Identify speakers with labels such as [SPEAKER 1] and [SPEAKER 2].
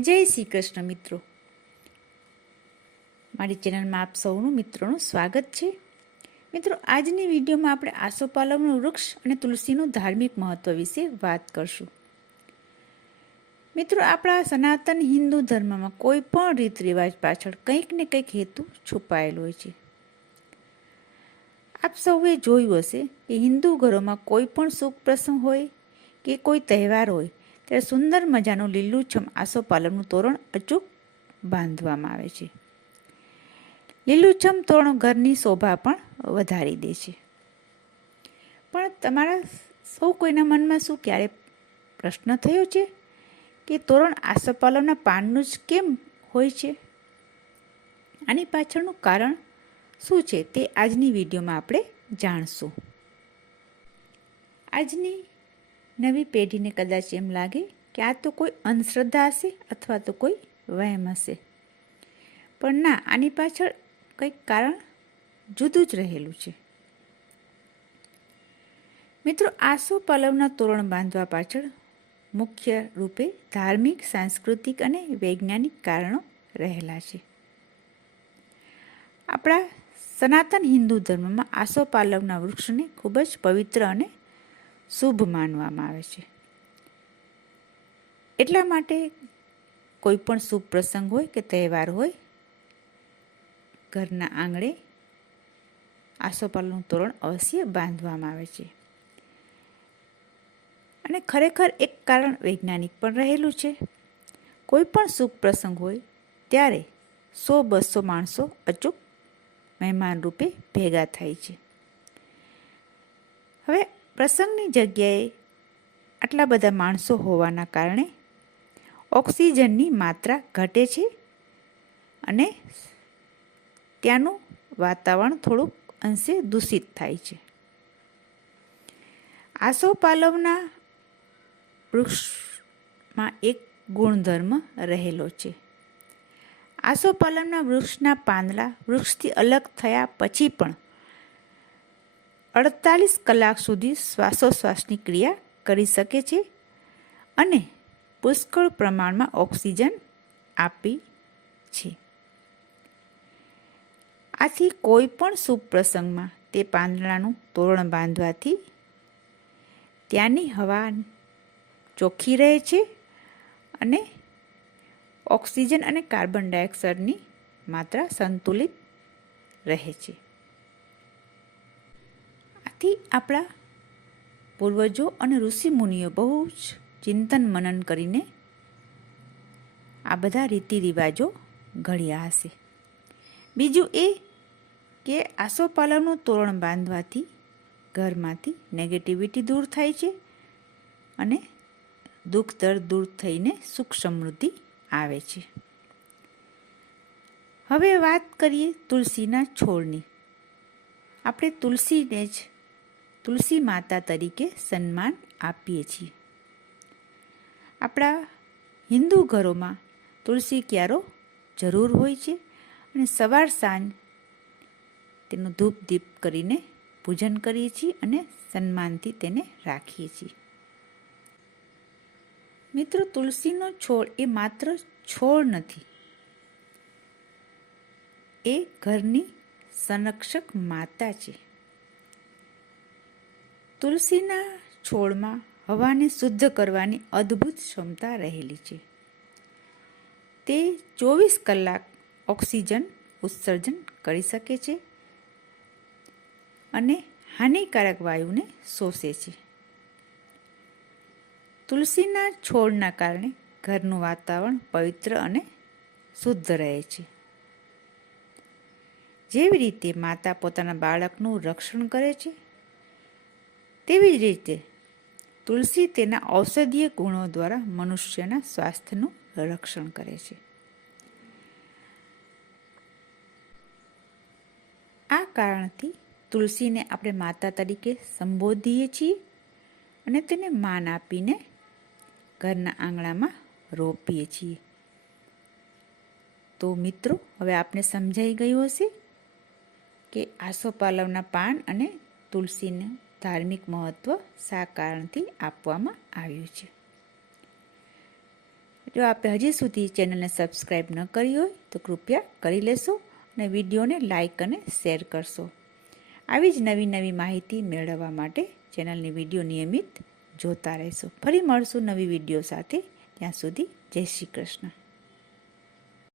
[SPEAKER 1] જય શ્રી કૃષ્ણ મિત્રો. મારી ચેનલમાં આપ સૌનું મિત્રોનું સ્વાગત છે. મિત્રો, આજની વિડીયોમાં આપણે આસોપાલવનું વૃક્ષ અને તુલસીનું ધાર્મિક મહત્વ વિશે વાત કરશું. મિત્રો, આપણા સનાતન હિન્દુ ધર્મમાં કોઈ પણ રીત રિવાજ પાછળ કંઈક ને કંઈક હેતુ છુપાયેલો હોય છે. આપ સૌએ જોયું હશે કે હિન્દુ ઘરોમાં કોઈ પણ સુખ પ્રસંગ હોય કે કોઈ તહેવાર હોય ત્યારે સુંદર મજાનું લીલુંછમ આસોપાલવનું તોરણ અચૂક બાંધવામાં આવે છે. લીલુંછમ તોરણ ઘરની શોભા પણ વધારી દે છે. પણ તમારા સૌ કોઈના મનમાં શું ક્યારે પ્રશ્ન થયો છે? કે તોરણ આસોપાલવના પાનનું જ કેમ હોય છે? આની પાછળનું કારણ શું છે તે આજની વિડીયોમાં આપણે જાણશું. આજની નવી પેઢીને કદાચ એમ લાગે કે આ તો કોઈ અંધશ્રદ્ધા હશે અથવા તો કોઈ વહેમ હશે. પણ ના, આની પાછળ કંઈક કારણ જુદું જ રહેલું છે. મિત્રો, આસો પલવના તોરણ બાંધવા પાછળ મુખ્ય રૂપે ધાર્મિક, સાંસ્કૃતિક અને વૈજ્ઞાનિક કારણો રહેલા છે. આપણા સનાતન હિન્દુ ધર્મમાં આસોપાલવના વૃક્ષને ખૂબ જ પવિત્ર અને શુભ માનવામાં આવે છે. એટલા માટે કોઈ પણ શુભ પ્રસંગ હોય કે તહેવાર હોય, ઘરના આંગણે આસોપાલનું તોરણ અવશ્ય બાંધવામાં આવે છે. અને ખરેખર એક કારણ વૈજ્ઞાનિક પણ રહેલું છે. કોઈ પણ શુભ પ્રસંગ હોય ત્યારે સો બસો માણસો અચૂક મહેમાન રૂપે ભેગા થાય છે. હવે પ્રસંગની જગ્યાએ આટલા બધા માણસો હોવાના કારણે ઓક્સિજનની માત્રા ઘટે છે અને ત્યાંનું વાતાવરણ થોડુંક અંશે દૂષિત થાય છે. આસોપાલવના વૃક્ષમાં એક ગુણધર્મ રહેલો છે. આસોપાલવના વૃક્ષના પાંદડા વૃક્ષથી અલગ થયા પછી પણ અડતાલીસ કલાક સુધી શ્વાસોશ્વાસની ક્રિયા કરી શકે છે અને પુષ્કળ પ્રમાણમાં ઓક્સિજન આપી છે. આથી કોઈ પણ શુભ પ્રસંગમાં તે પાંદડાનું તોરણ બાંધવાથી ત્યાંની હવા ચોખ્ખી રહે છે અને ઓક્સિજન અને કાર્બન ડાયોક્સાઇડની માત્રા સંતુલિત રહે છે. આથી આપણા પૂર્વજો અને ઋષિમુનિઓ બહુ જ ચિંતન મનન કરીને આ બધા રીતિ રિવાજો ઘડ્યા હશે. બીજું એ કે આસોપાલવનું તોરણ બાંધવાથી ઘરમાંથી નેગેટિવિટી દૂર થાય છે અને દુઃખ દર્દ દૂર થઈને સુખ સમૃદ્ધિ આવે છે. હવે વાત કરીએ તુલસીના છોડની. આપણે તુલસીને જ તુલસી માતા તરીકે સન્માન આપીએ છીએ. આપણા હિન્દુ ઘરોમાં તુલસી ક્યારો જરૂર હોય છે અને સવાર સાંજ તેનું ધૂપ દીપ કરીને પૂજન કરીએ છીએ અને સન્માનથી તેને રાખીએ છીએ. મિત્રો, તુલસીનો છોડ એ માત્ર છોડ નથી, એ ઘરની સંરક્ષક માતા છે. તુલસીના છોડમાં હવાને શુદ્ધ કરવાની અદ્ભુત ક્ષમતા રહેલી છે. તે ચોવીસ કલાક ઓક્સિજન ઉત્સર્જન કરી શકે છે અને હાનિકારક વાયુને શોષે છે. તુલસીના છોડના કારણે ઘરનું વાતાવરણ પવિત્ર અને શુદ્ધ રહે છે. જેવી રીતે માતા પોતાના બાળકનું રક્ષણ કરે છે તેવી જ રીતે તુલસી તેના ઔષધીય ગુણો દ્વારા મનુષ્યના સ્વાસ્થ્યનું રક્ષણ કરે છે. આ કારણથી તુલસીને આપણે માતા તરીકે સંબોધીએ છીએ અને તેને માન આપીને ઘરના આંગણામાં રોપીએ છીએ. તો મિત્રો, હવે આપને સમજાઈ ગયું હશે કે આસોપાલવના પાન અને તુલસીનું ધાર્મિક મહત્ત્વ શા કારણથી આપવામાં આવ્યું છે. જો આપે હજી સુધી ચેનલને સબસ્ક્રાઈબ ન કરી હોય, તો કૃપયા કરી લેશો અને વિડીયોને લાઇક અને શેર કરશો. આવી જ નવી નવી માહિતી મેળવવા માટે ચેનલની વીડિયો નિયમિત જોતા રહેશો. ફરી મળશું નવી વીડિયો સાથે. ત્યાં સુધી જય શ્રી કૃષ્ણ.